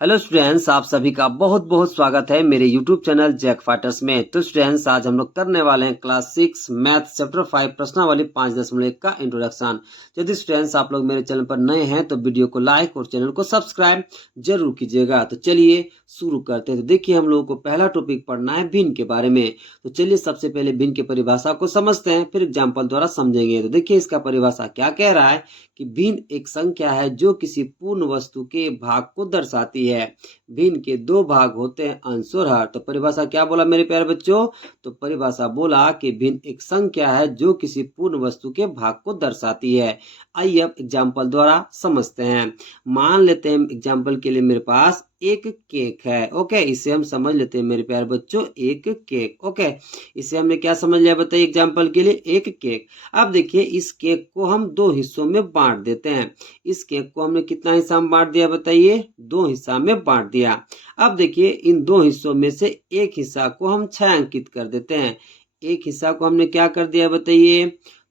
Hello students, आप सभी का बहुत बहुत स्वागत है मेरे यूट्यूब चैनल जैक फाइटर्स में। तो स्टूडेंट्स, आज हम लोग करने वाले हैं क्लास 6 मैथ चैप्टर 5 प्रश्नावली 5.1 का इंट्रोडक्शन। यदि स्टूडेंट्स आप लोग मेरे चैनल पर नए हैं तो वीडियो को लाइक और चैनल को सब्सक्राइब जरूर कीजिएगा। तो चलिए शुरू करते हैं। तो देखिए, हम लोगों को पहला टॉपिक पढ़ना है भिन्न के बारे में। तो चलिए सबसे पहले भिन्न की परिभाषा को समझते हैं, फिर एग्जाम्पल द्वारा समझेंगे। तो देखिए इसका परिभाषा क्या कह रहा है कि भिन्न एक संख्या है जो किसी पूर्ण वस्तु के भाग को दर्शाती है। भिन्न के दो भाग होते हैं, अंश और हर। तो परिभाषा क्या बोला मेरे प्यारे बच्चों? तो परिभाषा बोला कि भिन्न एक संख्या है जो किसी पूर्ण वस्तु के भाग को दर्शाती है। आइए अब एग्जाम्पल द्वारा समझते हैं। मान लेते हैं एग्जाम्पल के लिए मेरे पास एक केक है। ओके, इसे हम समझ लेते हैं मेरे प्यारे बच्चों, एक केक। ओके, इसे हमने क्या समझ लिया बताइए एग्जाम्पल के लिए, एक केक। अब देखिए इस केक को हम दो हिस्सों में बांट देते हैं। इस केक को हमने कितना हिस्सा में बांट दिया बताइए? दो हिस्सा में बांट दिया। अब देखिए इन दो हिस्सों में से एक हिस्सा को हम छायांकित कर देते हैं। एक हिस्सा को हमने क्या कर दिया बताइए?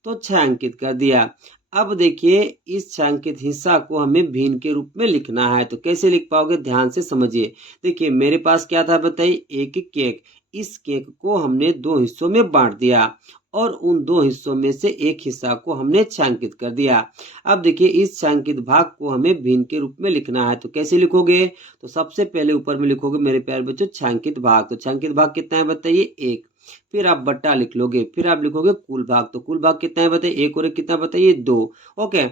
तो छायांकित कर दिया। अब देखिए इस छायांकित हिस्सा को हमें भिन्न के रूप में लिखना है। तो कैसे लिख पाओगे? ध्यान से समझिए। देखिए मेरे पास क्या था बताइए? एक केक। इस केक को हमने दो हिस्सों में बांट दिया और उन दो हिस्सों में से एक हिस्सा को हमने छायांकित कर दिया। अब देखिए इस छायांकित भाग को हमें भिन्न के रूप में लिखना है। तो कैसे लिखोगे? तो सबसे पहले ऊपर में लिखोगे मेरे प्यारे बच्चों छायांकित भाग। तो छायांकित भाग कितना है बताइए? एक। फिर आप बट्टा लिख लोगे, फिर आप लिखोगे कुल भाग। तो कुल भाग कितना है बताइए? एक और एक कितना बताइए? दो। ओके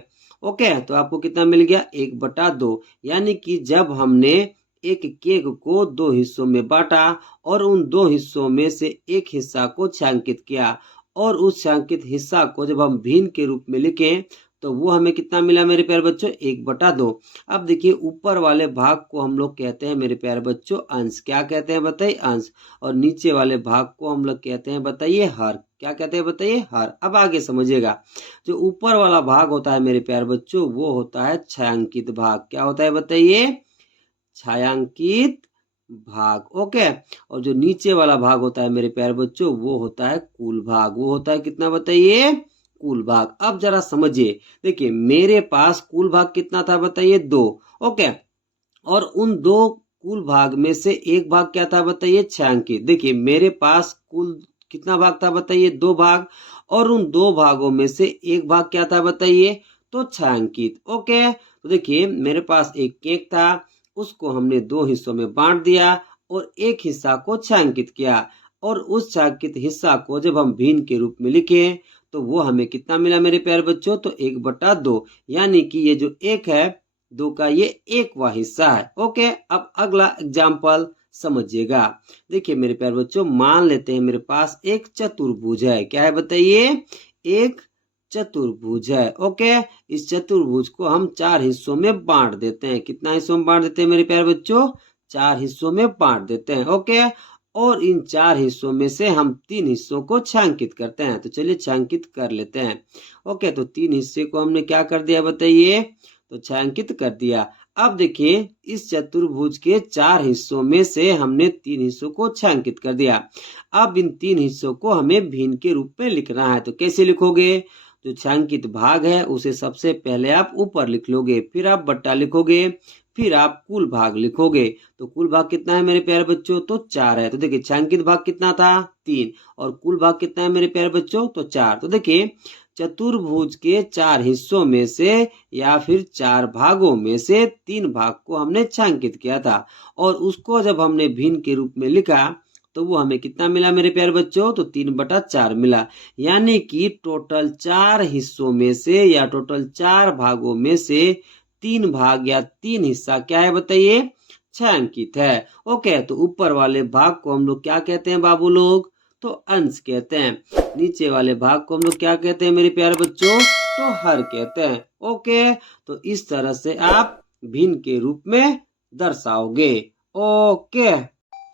ओके, तो आपको कितना मिल गया? 1/2। यानी कि जब हमने एक केक को दो हिस्सों में बांटा और उन दो हिस्सों में से एक हिस्सा को छायांकित किया और उस छायांकित हिस्सा को जब हम भिन्न के रूप में लिखें तो वो हमें कितना मिला मेरे प्यारे बच्चों? 1/2। अब देखिए ऊपर वाले भाग को हम लोग कहते हैं मेरे प्यारे बच्चों अंश। क्या कहते हैं बताइए? अंश। और नीचे वाले भाग को हम लोग कहते हैं बताइए हर। क्या कहते हैं बताइए? हर। अब आगे समझिएगा, जो ऊपर वाला भाग होता है मेरे प्यारे बच्चों वो होता है छायांकित भाग। क्या होता है बताइए? छायांकित भाग। ओके, और जो नीचे वाला भाग होता है मेरे प्यारे बच्चों वो होता है कुल भाग। वो होता है कितना बताइए? कुल भाग। अब जरा समझिए, देखिए मेरे पास कुल भाग कितना था बताइए? 2। ओके, और उन दो कुल भाग में से एक भाग क्या था बताइए? छायांकित। देखिए मेरे पास कुल कितना भाग था बताइए? 2 भाग, और उन दो भागों में से एक भाग क्या था बताइए? तो छायांकित। ओके, तो देखिए मेरे पास एक केक था, उसको हमने दो हिस्सों में बांट दिया और एक हिस्सा को छायांकित किया, और उस छायांकित हिस्सा को जब हम भिन्न के रूप में लिखे तो वो हमें कितना मिला मेरे प्यारे बच्चों? तो 1/2। यानी कि ये जो एक है, दो का ये एकवां हिस्सा है। ओके, अब अगला एग्जाम्पल समझिएगा। देखिए मेरे प्यारे बच्चों, मान लेते हैं मेरे पास एक चतुर्भुज है। क्या है बताइए? एक चतुर्भुज है। ओके, इस चतुर्भुज को हम 4 हिस्सों में बांट देते हैं। कितना हिस्सों में बांट देते हैं मेरे प्यारे बच्चों? 4 हिस्सों में बांट देते हैं। ओके, और इन 4 हिस्सों में से हम 3 हिस्सों को छायांकित करते हैं। तो चलिए छायांकित कर लेते हैं। ओके, तो 3 हिस्से को हमने क्या कर दिया बताइए? तो छायांकित कर दिया। अब देखिए इस चतुर्भुज के 4 हिस्सों में से हमने 3 हिस्सों को छायांकित कर दिया। अब इन 3 हिस्सों को हमें भिन्न के रूप में लिखना है। तो कैसे लिखोगे? जो छायांकित भाग है उसे सबसे पहले आप ऊपर लिख लोगे, फिर आप बट्टा लिखोगे, फिर आप कुल भाग लिखोगे। तो कुल भाग कितना है मेरे प्यारे बच्चों? तो 4 है। तो देखिए छायांकित भाग कितना था? 3। और कुल भाग कितना है मेरे प्यारे बच्चों? तो 4। तो देखिए चतुर्भुज के 4 हिस्सों में से या फिर 4 भागों में से 3 भाग को हमने छायांकित किया था और उसको जब हमने भिन्न के रूप में लिखा तो वो हमें कितना मिला मेरे प्यारे बच्चों? तो 3/4 मिला। यानी कि टोटल 4 हिस्सों में से या टोटल 4 भागों में से 3 भाग या 3 हिस्सा क्या है बताइए? छायांकित है। ओके, तो ऊपर वाले भाग को हम लोग क्या कहते हैं बाबू लोग? तो अंश कहते हैं। नीचे वाले भाग को हम लोग क्या कहते हैं मेरे प्यारे बच्चों? तो हर कहते हैं। ओके, तो इस तरह से आप भिन्न के रूप में दर्शाओगे। ओके,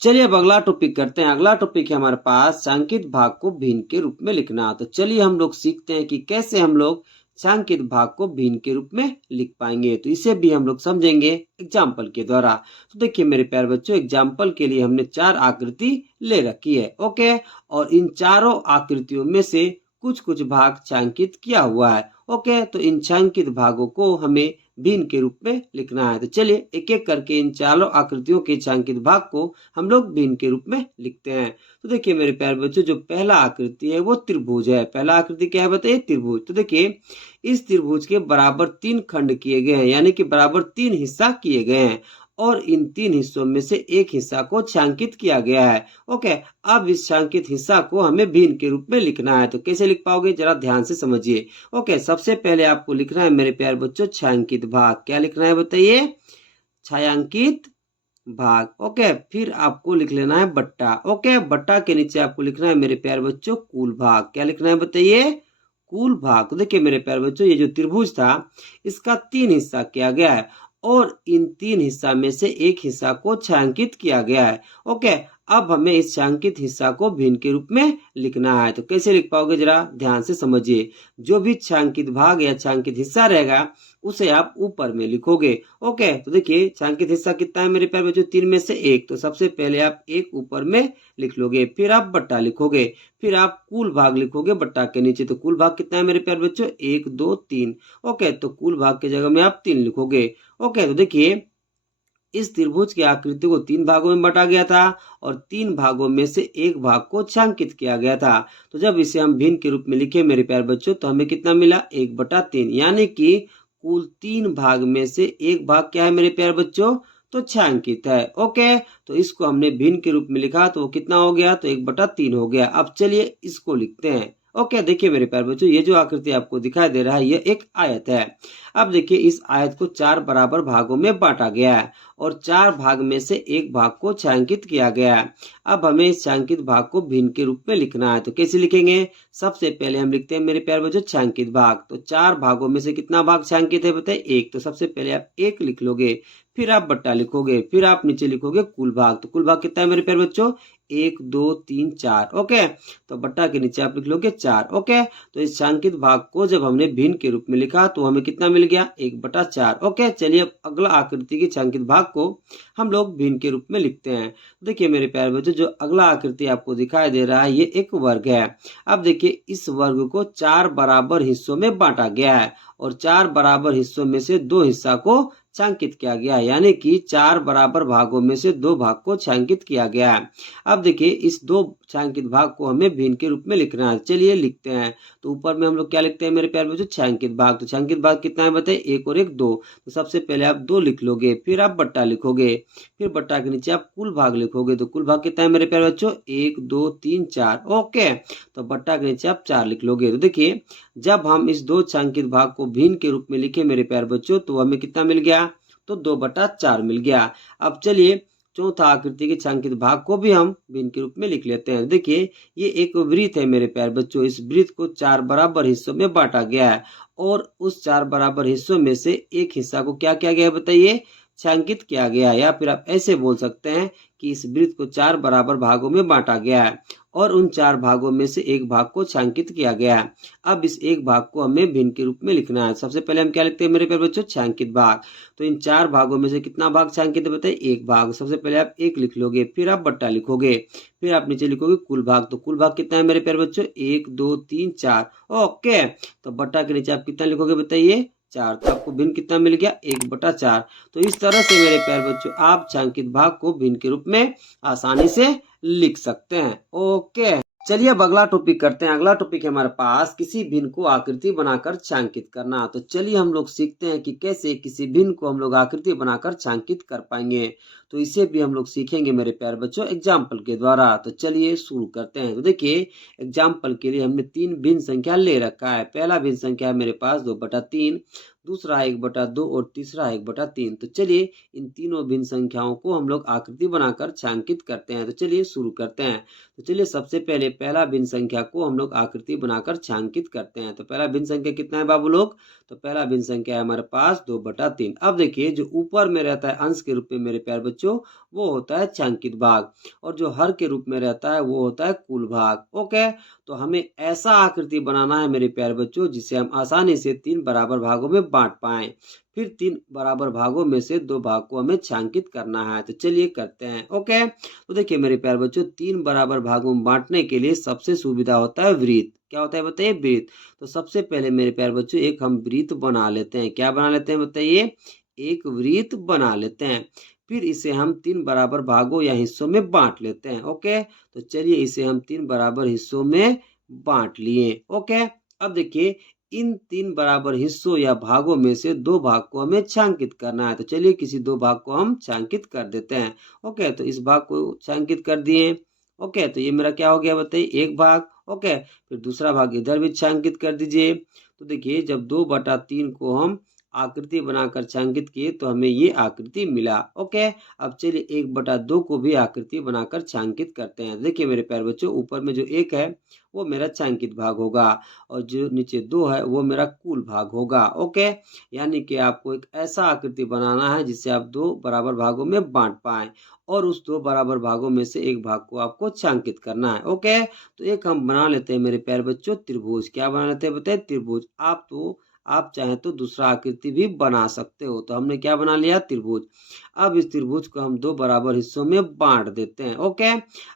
चलिए अब अगला टॉपिक करते हैं। अगला टॉपिक है हमारे पास छायांकित भाग को भिन्न के रूप में लिखना। तो चलिए हम लोग सीखते हैं कि कैसे हम लोग छायांकित भाग को भिन्न के रूप में लिख पाएंगे। तो इसे भी हम लोग समझेंगे एग्जाम्पल के द्वारा। तो देखिए मेरे प्यारे बच्चों, एग्जाम्पल के लिए हमने 4 आकृति ले रखी है। ओके, और इन चारों आकृतियों में से कुछ कुछ भाग छायांकित किया हुआ है। ओके, तो इन छायांकित भागों को हमें भिन्न के रूप में लिखना है। तो चलिए एक एक करके इन चारों आकृतियों के छायांकित भाग को हम लोग भिन्न के रूप में लिखते हैं। तो देखिए मेरे प्यारे बच्चों, जो पहला आकृति है वो त्रिभुज है। पहला आकृति क्या है बताइए? त्रिभुज। तो देखिए इस त्रिभुज के बराबर 3 खंड किए गए हैं, यानी कि बराबर 3 हिस्सा किए गए हैं और इन 3 हिस्सों में से एक हिस्सा को छायांकित किया गया है। ओके, अब इस छायांकित हिस्सा को हमें भिन्न के रूप में लिखना है। तो कैसे लिख पाओगे, जरा ध्यान से समझिए। ओके, सबसे पहले आपको लिखना है मेरे प्यारे बच्चों छायांकित भाग। क्या लिखना है बताइए? छायांकित भाग। ओके, फिर आपको लिख लेना है बट्टा। ओके, बट्टा के नीचे आपको लिखना है मेरे प्यारे बच्चों कुल भाग। क्या लिखना है बताइए? कुल भाग। तो देखिए मेरे प्यारे बच्चों, ये जो त्रिभुज था इसका 3 हिस्सा किया गया है और इन 3 हिस्सा में से एक हिस्सा को छायांकित किया गया है। ओके, अब हमें इस छायांकित हिस्सा को भिन्न के रूप में लिखना है। तो कैसे लिख पाओगे, जरा ध्यान से समझिए। जो भी छायांकित भाग या छायांकित हिस्सा रहेगा उसे आप ऊपर में लिखोगे। ओके, तो देखिए छायांकित हिस्सा कितना है मेरे प्यारे बच्चों? 3 में से 1। तो सबसे पहले आप 1 ऊपर में लिख लोगे, फिर आप बट्टा लिखोगे, फिर आप कुल भाग लिखोगे बट्टा के नीचे। तो कुल भाग कितना है मेरे प्यारे बच्चों? 1 2 3। ओके, तो कुल भाग की जगह में आप 3 लिखोगे। ओके, तो देखिए इस त्रिभुज की आकृति को 3 भागों में बांटा गया था और 3 भागों में से एक भाग को छायांकित किया गया था। तो जब इसे हम भिन्न के रूप में लिखे मेरे प्यारे बच्चों, तो हमें कितना मिला? 1/3, यानी कि कुल 3 भाग में से एक भाग क्या है मेरे प्यारे बच्चों? तो छायांकित है। ओके, तो इसको हमने भिन्न के रूप में लिखा तो वो कितना हो गया? तो 1/3 हो गया। अब चलिए इसको लिखते हैं। ओके, देखिए मेरे प्यारे बच्चों, ये जो आकृति आपको दिखाई दे रहा है ये एक आयत है। अब देखिए इस आयत को 4 बराबर भागों में बांटा गया है और 4 भाग में से एक भाग को छायांकित किया गया है। अब हमें इस छायांकित भाग को भिन्न के रूप में लिखना है। तो कैसे लिखेंगे? सबसे पहले हम लिखते हैं मेरे प्यारे बच्चों छायांकित भाग। तो 4 भागों में से कितना भाग छायांकित है बताइए? 1। तो सबसे पहले आप 1 लिख लोगे, फिर आप बट्टा लिखोगे, फिर आप नीचे लिखोगे कुल भाग। तो कुल भाग कितना है मेरे प्यारे बच्चों? 1 2 3 4। ओके, तो बट्टा के नीचे आप लिख लोगे 4। ओके, तो इस छायांकित भाग को जब हमने भिन्न के रूप में लिखा तो हमें कितना मिल गया? 1/4। ओके, चलिए अब अगला आकृति के छायांकित भाग को हम लोग भिन्न के रूप में लिखते हैं। देखिए मेरे प्यारे बच्चों, जो अगला आकृति आपको दिखाई दे रहा है ये एक वर्ग है। अब देखिए इस वर्ग को 4 बराबर हिस्सों में बांटा गया है और 4 बराबर हिस्सों में से 2 हिस्सा को छायांकित किया गया है, यानी कि 4 बराबर भागों में से 2 भाग को छायांकित किया गया है। अब देखिए इस 2 छायांकित भाग को हमें भिन्न के रूप में लिखना है। चलिए लिखते हैं। तो ऊपर में हम लोग क्या लिखते हैं मेरे प्यारे बच्चों? छायांकित भाग। तो छायांकित भाग कितना है बताइए? 1 और 1 2। तो सबसे पहले आप 2 लिख लोगे, फिर आप बट्टा लिखोगे, फिर बट्टा के नीचे आप कुल भाग लिखोगे। तो कुल भाग कितना है मेरे प्यारे बच्चों? 1 2 3 4। ओके, तो बट्टा के नीचे आप 4 लिख लोगे। तो देखिए जब हम इस 2 छायांकित भाग को भिन्न के रूप में लिखे मेरे प्यारे बच्चों, तो हमें कितना मिल गया? तो 2/4 मिल गया। अब चलिए चौथा आकृति के छायांकित भाग को भी हम भिन्न के रूप में लिख लेते हैं। देखिए ये एक वृत्त है मेरे प्यारे बच्चों। इस वृत्त को 4 बराबर हिस्सों में बांटा गया है और उस 4 बराबर हिस्सों में से एक हिस्सा को क्या किया गया है बताइए? छायांकित किया गया है। या फिर आप ऐसे बोल सकते हैं कि इस वृत्त को 4 बराबर भागों में बांटा गया है और उन 4 भागों में से एक भाग को छायांकित किया गया है। अब इस एक भाग को हमें भिन्न के रूप में लिखना है। सबसे पहले हम क्या लिखते हैं मेरे प्यारे बच्चों? छायांकित भाग। तो इन 4 भागों में से कितना भाग छायांकित है बताइए? 1 भाग। सबसे पहले आप 1 लिख लोगे, फिर आप बट्टा लिखोगे, फिर आप नीचे लिखोगे कुल भाग। तो कुल भाग कितना है मेरे प्यारे बच्चों? 1 2 3 4। ओके, तो बट्टा के नीचे आप कितना लिखोगे बताइए? 4। तो आपको भिन्न कितना मिल गया? 1/4। तो इस तरह से मेरे प्यारे बच्चों आप छायांकित भाग को भिन्न के रूप में आसानी से लिख सकते हैं। ओके, चलिए अब अगला टॉपिक करते हैं। अगला टॉपिक है हमारे पास किसी भिन्न को आकृति बनाकर छायांकित करना। तो चलिए हम लोग सीखते हैं कि कैसे किसी भिन्न को हम लोग आकृति बनाकर छायांकित कर पाएंगे। तो इसे भी हम लोग सीखेंगे मेरे प्यारे बच्चों एग्जाम्पल के द्वारा। तो चलिए शुरू करते हैं। तो देखिए एग्जाम्पल के लिए हमने 3 भिन्न संख्या ले रखा है। पहला भिन्न संख्या है मेरे पास 2/3, दूसरा 1/2 और तीसरा 1/3। तो चलिए इन तीनों भिन्न संख्याओं को हम लोग आकृति बनाकर छायांकित करते हैं। तो चलिए शुरू करते हैं। तो चलिए सबसे पहले पहला भिन्न संख्या को हम लोग आकृति बनाकर छायांकित करते हैं। तो पहला भिन्न संख्या कितना है बाबू लोग? तो पहला भिन्न संख्या है हमारे पास 2/3। अब देखिए जो ऊपर में रहता है अंश के रूप में मेरे प्यारे बच्चों वो होता है छायांकित भाग और जो हर के रूप में रहता है वो होता है कुल भाग। ओके, तो हमें ऐसा आकृति बनाना है मेरे प्यारे बच्चों जिसे हम आसानी से 3 बराबर भागों में बांट पाए। फिर 3 बराबर भागों में से 2 भाग को हमें छायांकित करना है। तो चलिए करते हैं। ओके, तो देखिए मेरे प्यारे बच्चों, 3 बराबर भागों में बांटने के लिए सबसे सुविधा होता है वृत्त। क्या होता है बताइए? वृत्त। तो सबसे पहले मेरे प्यारे बच्चों एक हम वृत्त बना लेते हैं। क्या बना लेते हैं बताइए? एक वृत्त बना लेते हैं। फिर इसे हम 3 बराबर भागों या हिस्सों में बांट लेते हैं। ओके, तो चलिए इसे हम 3 बराबर हिस्सों में बांट लिए। ओके, अब देखिए इन 3 बराबर हिस्सों या भागों में से 2 भाग को हमें छायांकित करना है। तो चलिए किसी 2 भाग को हम छायांकित कर देते हैं। ओके, तो इस भाग को छायांकित कर दिए। ओके, तो ये मेरा क्या हो गया बताइए? एक भाग। ओके, फिर दूसरा भाग इधर भी छायांकित कर दीजिए। तो देखिए जब 2/3 को हम आकृति बनाकर छायांकित किए तो हमें ये आकृति मिला। ओके, अब चलिए 1/2 को भी आकृति बनाकर छायांकित करते हैं। देखिए मेरे प्यारे बच्चों, ऊपर में जो 1 है वो मेरा छायांकित भाग होगा और जो नीचे 2 है वो मेरा कुल भाग होगा। ओके, यानी कि आपको एक ऐसा आकृति बनाना है जिसे आप 2 बराबर भागों में बांट पाए और उस 2 बराबर भागों में से एक भाग को आपको छायांकित करना है। ओके, तो एक हम बना लेते हैं मेरे प्यारे बच्चों त्रिभुज। क्या बना लेते हैं बताइए? त्रिभुज। आप चाहें तो दूसरा आकृति भी बना सकते हो। तो हमने क्या बना लिया? त्रिभुज। अब इस त्रिभुज को हम 2 बराबर हिस्सों में बांट देते हैं। ओके,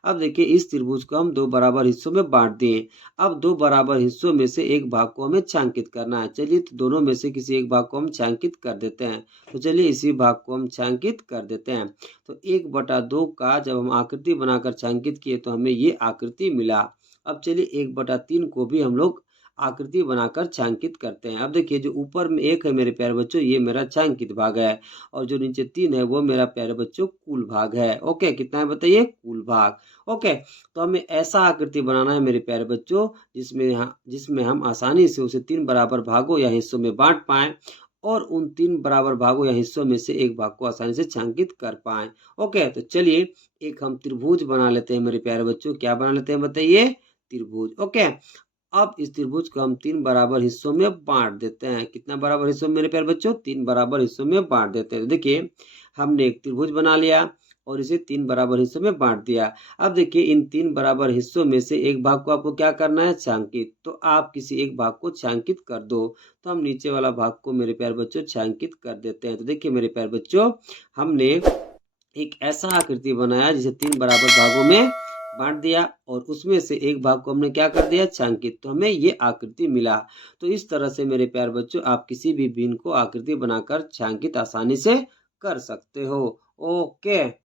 अब देखिए इस त्रिभुज को हम 2 बराबर हिस्सों में बांट दिए। अब 2 बराबर हिस्सों में से एक भाग को हमें छायांकित करना है। चलिए तो दोनों में से किसी एक भाग को हम छायांकित कर देते हैं। तो चलिए इसी भाग को हम छायांकित कर देते हैं। तो 1/2 का जब हम आकृति बनाकर छायांकित किए तो हमें ये आकृति मिला। अब चलिए 1/3 को भी हम लोग आकृति बनाकर छायांकित करते हैं। अब देखिए जो ऊपर में 1 है मेरे प्यारे बच्चों, ये मेरा छायांकित भाग है और जो नीचे 3 है वो मेरा प्यारे बच्चों कुल भाग है। ओके, कितना है बताइए? कुल भाग। ओके, तो हमें ऐसा आकृति बनाना है मेरे प्यारे बच्चों जिसमें हम आसानी से उसे 3 बराबर भागों या हिस्सों में बांट पाएं और उन 3 बराबर भागों या हिस्सों में से एक भाग को आसानी से छायांकित कर पाएं। ओके, तो चलिए एक हम त्रिभुज बना लेते हैं मेरे प्यारे बच्चों। क्या बना लेते हैं बताइए? त्रिभुज। ओके, अब इस त्रिभुज को हम 3 बराबर हिस्सों में बांट देते हैं। कितना बराबर हिस्सों में मेरे प्यारे बच्चों? 3 बराबर हिस्सों में बांट देते हैं। देखिए हमने एक त्रिभुज बना लिया और इसे 3 बराबर हिस्सों में बांट दिया। अब देखिए इन 3 बराबर हिस्सों में से एक भाग को आपको क्या करना है? छायांकित। तो आप किसी एक भाग को छायांकित कर दो। तो हम नीचे वाला भाग को मेरे प्यारे बच्चों छायांकित कर देते हैं। तो देखिए मेरे प्यारे बच्चों, हमने एक ऐसा आकृति बनाया जिसे 3 बराबर भागों में बांट दिया और उसमें से एक भाग को हमने क्या कर दिया? छायांकित। तो हमें ये आकृति मिला। तो इस तरह से मेरे प्यारे बच्चों आप किसी भी भिन्न को आकृति बनाकर छायांकित आसानी से कर सकते हो। ओके।